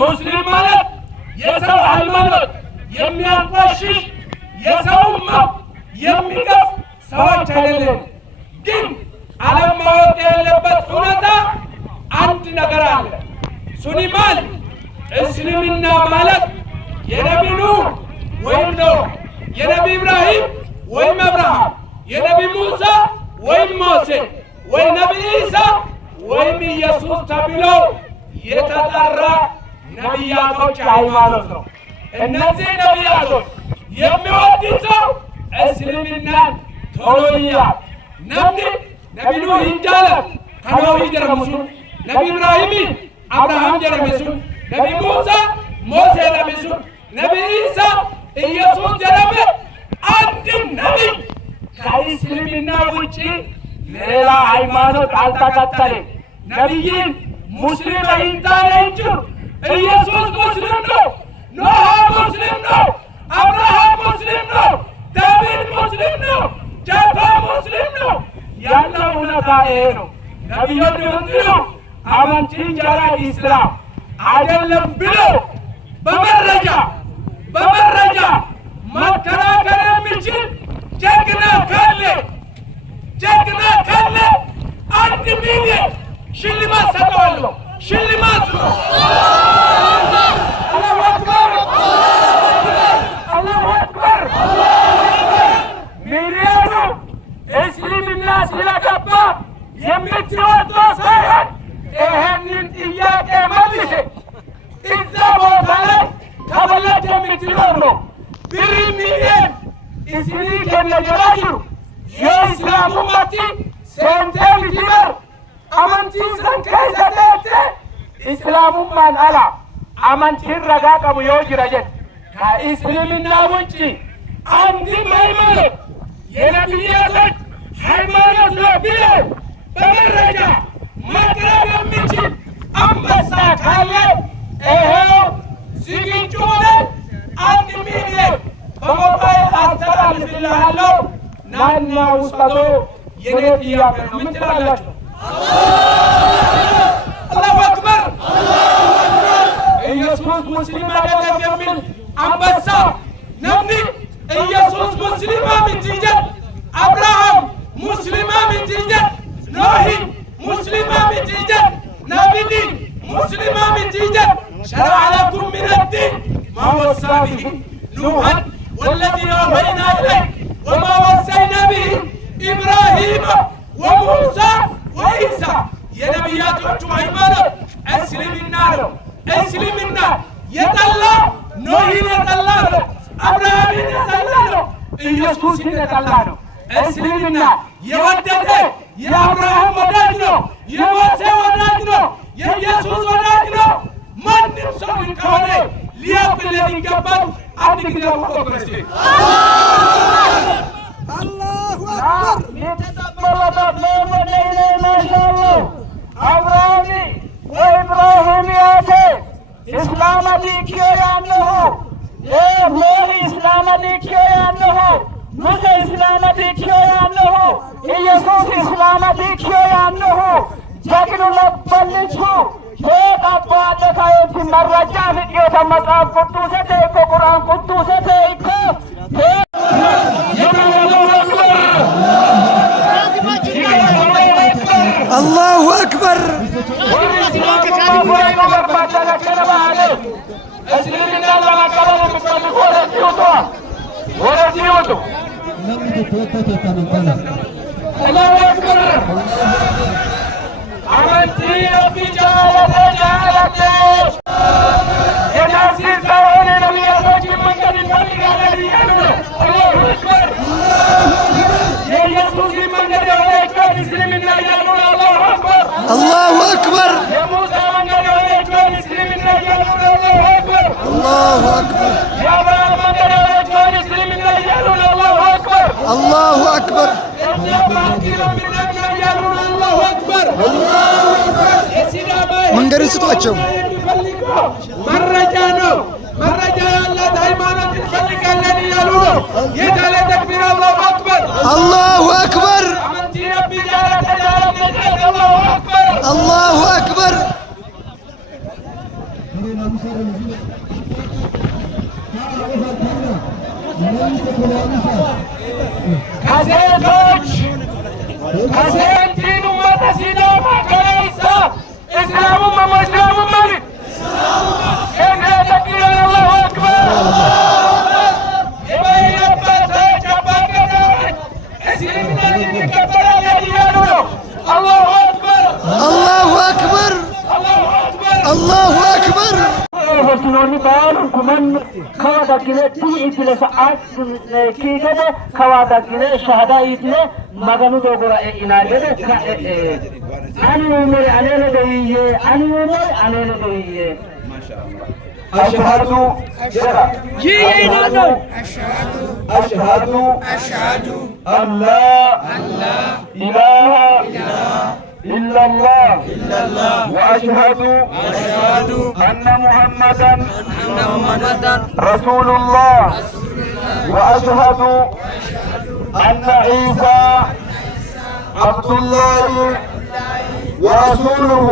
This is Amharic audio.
ሙስሊም ማለት የሰው ሃይማኖት የሚያንቋሽሽ የሰውም የሚገፍ ሰዎች አይደለም። ግን ዓለም ማወቅ ያለበት እውነታ አንድ ነገር አለ። ሱኒማል እስልምና ማለት የነቢ ኑህ ወይም ኖህ፣ የነቢ ኢብራሂም ወይም አብርሃም፣ የነቢ ሙሳ ወይም ሙሴ ወይ ነቢ ኢሳ ወይም ኢየሱስ ተብሎ የተጠራ ነቢያቶች ሃይማኖት ነው። እነዚህ ነቢያቶች የሚወድ ሰው እስልምናን ቶሎ ይያዝ። ነቢ ኑህ ሂንጃለ ከኖህ ጀረምሱን፣ ነቢ ኢብራሂም አብርሃም ጀረምሱን፣ ነቢ ሙሳ ሙሴ ጀረምሱን፣ ነቢ ኢሳ ኢየሱስ ጀረመ። አንድም ነቢይ ከእስልምና ውጪ ሌላ ሃይማኖት አልተከተለም። ነቢይን ሙስሊም አይንታነ እንጂ ኢየሱስ ሙስሊም ነው፣ ኖህ ሙስሊም ነው፣ አብርሃም ሙስሊም ነው፣ ዳዊት ሙስሊም ነው፣ ጃፓን ሙስሊም ነው። ያለው እውነታ ይሄ ነው። ነቢዮች ምንድን ነው አመንቲን ጀራ ኢስላም አይደለም ብለው በመረጃ መከራከር የሚችል ጀግና ካለ 1 ሚሊዮን ሽልማት ሰጠዋለሁ። ሽልማት ነው። አላሁ አክበር፣ አላሁ አክበር። ሚሊዮኑ እስልምና ስለገባ የምትወጣው ሳይሆን ይሄንን ጥያቄ መልስ እዛ ቦታ ላይ ተበላጭ የምትኖር ነው። ብር ሚሊዮን እስኒ ከነጀራጅሩ የእስላሙ መቲ ሴንቴል ዲበር አመንቲ ሰንከሰቴ እስላሙማን አላ አመንቲን ረጋ ቀቡ yoo jira jedhe ከእስልምና ውጪ አንድም ሃይማኖት የነቢያቶች ሃይማኖት ነው ብለው በመረጃ ማቅረብ የሚችል አንበሳ ካለ ይኸው ዝግጁ ነን። 1 ሚሊዮን በሞባይል አስተላልፍልሃለሁ። ናና ውሰዶ የኔ ጥያቄ ነው። ምን ትላላችሁ? አላሁ አክበር። ኢየሱስ ሙስሊም አይደለም የሚል አንበሳ ነምኒ ኢየሱስ ሙስሊማ ምትይጀ አብርሃም ሙስሊማ ምትይጀ ኖህ ሙስሊማ ምትይጀ ነቢይ ሙስሊማ ምትይጀ شرع لكم من الدين ما وصى به نوحا والذي أوحينا إليه وما وصينا به إبراهيم وموسى وعيسى يا نبيات ሃይማኖት እስልምና ነው። እስልምና የጠላ ኖህን የጠላ ነው፣ አብርሃምን የጠላ ነው፣ ኢየሱስን የጠላ ነው። እስልምና የወደደ የአብርሃም ወዳጅ ነው፣ የሙሴ ወዳጅ ነው፣ የኢየሱስ ወዳጅ ነው። ማንም ሰው ከሆነ ሊያውቅለት ይገባል። አንድ ጊዜ ወቆረስ አላሁ አክበር የተቀበለበት ለወደነ ማሻአላህ አብርሃም ወኢብራሂም ያተ እስላም ዲኪዮ ያነሆ ሞሪ እስላም ዲኪዮ ያነሆ ሙሴ እስላም ዲኪዮ ያነሆ ኢየሱስ እስላም ዲኪዮ ያነሆ ጀግኑ ለበልቹ አባለ ካዮች መረጃ ፍቅየተ መጽሐፍ ቅዱሰተ ቁርአን ቅዱሰተ አላሁ አክበር አመንቲ ቢጃለተ ጃለተ የናሲር ሳይሆን ነቢያቶች መንገድ እንፈልጋለን እያሉ ነው። አላሁ አክበር። የኢየሱስ መንገድ የሆነችውን እስልምና እያሉ ነው። አላሁ አክበር፣ አላሁ አክበር። የሙሳ መንገድ የሆነችውን እስልምና እያሉ ነው። አላሁ አክበር፣ አላሁ አክበር። የአብርሃም መንገድ የሆነችውን እስልምና እያሉ ነው። አላሁ አክበር፣ አላሁ አክበር። መንገድ ስጧቸው። መረጃ ነው። መረጃ ያላት ሃይማኖት እንፈልጋለን እያሉ ነው። የታለ ተክቢር? አላሁ አክበር፣ አላሁ አክበር፣ አላሁ አክበር። ከሴቶች ከሴንቲን ኡመተ ሲዳማ ከይሳ እስላሙም ሙስሊሙም ማለት ከነ ተክቢር አላሁ አክበር የባይነባታች አባገዳች እስልምና እንቀበላለን እያሉ ነው። አላሁ አክበር አላሁ አክበር አላሁ አክበር Hosinoni baalun kuman kawadagine tii itile sa'aat kiigede kawadagine shahada itile maganu dogora inaagede ani umere anene deyiye ani umere anene deyiye ashhadu ashhadu an la ilaha إلا الله وأشهد أن محمدا رسول الله وأشهد أن عيسى عبد الله ورسوله